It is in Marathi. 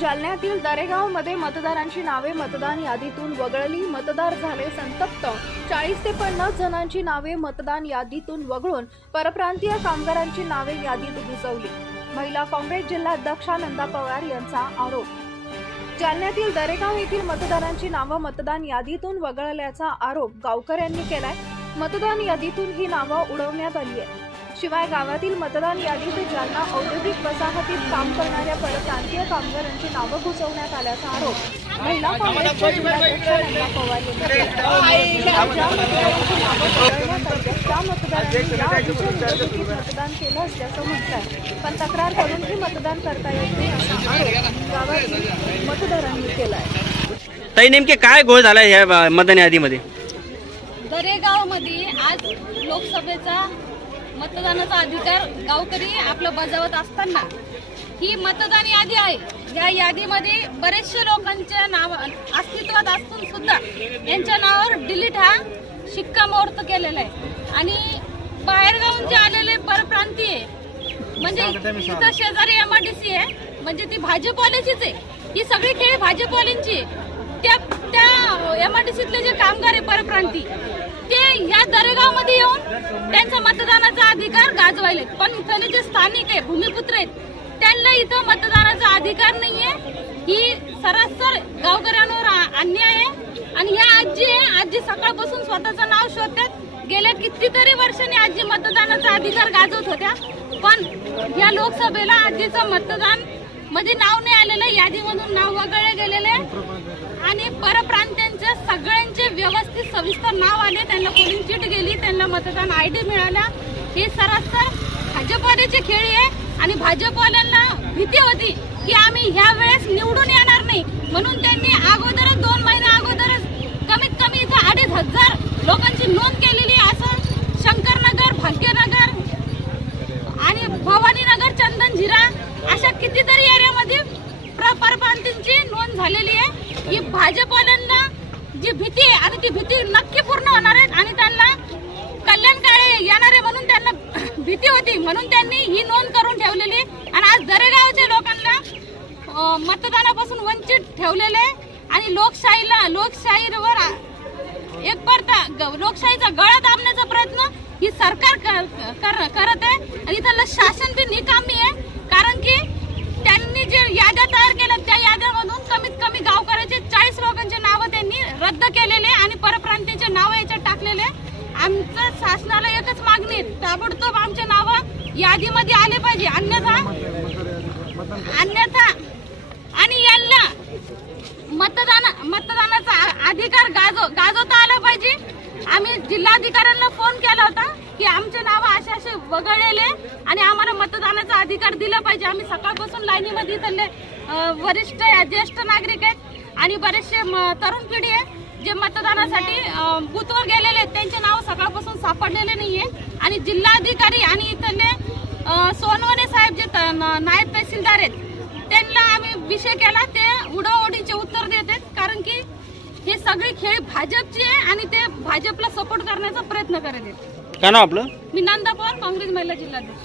जालन्यातील दरेगावमध्ये मतदारांची नावे मतदान यादीतून वगळली. मतदार झाले संतप्त. 40 ते 50 जणांची नावे मतदान यादीतून वगळून परप्रांतीय कामगारांची नावे यादीत घुसवली. महिला काँग्रेस जिल्हाध्यक्षा नंदा पवार यांचा आरोप. जालन्यातील दरेगाव येथील मतदारांची नावं मतदान यादीतून वगळल्याचा आरोप गावकऱ्यांनी केलाय. मतदान यादीतून ही नावं उडवण्यात आली आहे. शिवाय गावातील मतदान यादीत जालना औद्योगिक वसाहतीत काम करणाऱ्या परप्रांतीय कामगारांची नावं घुसवण्यात आल्याचा आरोप महिला काँग्रेसच्या जिल्हाध्यक्षा नंदा पवार यांनी मतदान केलं असल्याचं म्हटलंय. पण तक्रार करूनही मतदान करता येत नाही असा आरोप गावातील मतदारांनी केलाय. ताई, नेमके काय घोळ झाला या मतदान यादीमध्ये? दरेगावमध्ये आज लोकसभेचा मतदानाचा अधिकार गावकरी आपलं बजावत असताना ही मतदान यादी आहे. या यादीमध्ये बरेचसे लोकांच्या नाव अस्तित्वात असून सुद्धा यांच्या नावावर डिलीट हा शिक्कामोर्तब केलेला आहे. आणि बाहेरगावून जे आलेले परप्रांतीय म्हणजे इथं शेजारी MRDC आहे, म्हणजे ती भाजपवाल्याचीच आहे. ही सगळी खेळ भाजपवाल्यांची. त्या MRDCतले जे कामगार आहे परप्रांती ते या दरेगावमध्ये येऊन त्यांचा मतदानाचा अधिकार गाजवायले. पण इथले जे स्थानिक आहे, भूमिपुत्र आहेत, त्यांना इथं मतदानाचा अधिकार नाहीये. ही सरासर गावकऱ्यांवर अन्याय आहे. आणि ह्या आजी सकाळपासून स्वतःचं नाव शोधतात. गेल्या कितीतरी वर्षांनी आजी मतदानाचा अधिकार गाजवत होत्या, पण या लोकसभेला आजीचं मतदान मध्ये नाव नाही आलेलं. यादीमधून नाव वगळले गेलेले आणि परप्रांत्यांच्या सगळ्यांचे व्यवस्थित सविस्तर नाव आले. त्यांना पोलिंग चिट गेली, त्यांना मतदान ID मिळाला. हे सरासर भाजपवाल्याचे खेळी आहे. आणि भाजपवाल्यांना भीती होती की आम्ही ह्या वेळेस निवडून येणार नाही, म्हणून त्यांनी अगोदरच 2 महिना अगोदरच कमीत कमी इथं 2,500 लोकांची नोंद केलेली. असं शंकरनगर, भाग्यनगर आणि भवानीनगर, चंदनझिरा अशा कितीतरी एरियामध्ये परप्रांतींची नोंद झालेली आहे. ही भाजपवाल्यांना जी भीती आहे आणि ती भीती नक्की पूर्ण होणार आहे. आणि त्यांना कल्याण काळे येणार आहे म्हणून त्यांना भीती होती, म्हणून त्यांनी ही नोंद करून ठेवलेली. आणि आज दरेगावच्या लोकांना मतदानापासून वंचित ठेवलेले आणि लोकशाहीवर एक परता लोकशाहीचा गळा दाबण्याचा प्रयत्न ही सरकार करत आहे. आणि इथलं शासन बी निकामी आहे, कारण की त्यांनी जे याद्या तयार केल्या त्या याद्यामधून कमीत कमी गावकऱ्याचे 40 लोकांचे नावं त्यांनी रद्द केलेले आणि परप्रांतीचे नाव याच्यात टाकलेले. आमचं शासनाला एकच मागणी, ताबडतोब आमचे नाव यादीमध्ये आले पाहिजे. अन्यथा आणि यांना मतदानाचा अधिकार गाजवता आला पाहिजे. आम्ही जिल्हाधिकाऱ्यांना फोन केला होता की आमचे नाव असे वगळलेले आणि आम्हाला मतदानाचा अधिकार दिला पाहिजे. आम्ही सकाळपासून लाईनीमध्ये इथले वरिष्ठ ज्येष्ठ नागरिक आहेत आणि बरेचसे तरुण पिढी आहे जे मतदानासाठी बूथवर गेलेले आहेत. त्यांचे नाव सकाळपासून सापडलेले नाहीये. आणि जिल्हाधिकारी आणि इथले सोनवणे साहेब जे नायब तहसीलदार आहेत त्यांना आम्ही विषय केला, ते उडवाउडीचे उत्तर देत आहेत, कारण की हे सगळी खेळ भाजपची आहे आणि ते भाजपला सपोर्ट करण्याचा प्रयत्न करत आहेत. काय नाव आपलं? मी नंदा पवार, काँग्रेस महिला जिल्हाध्यक्ष.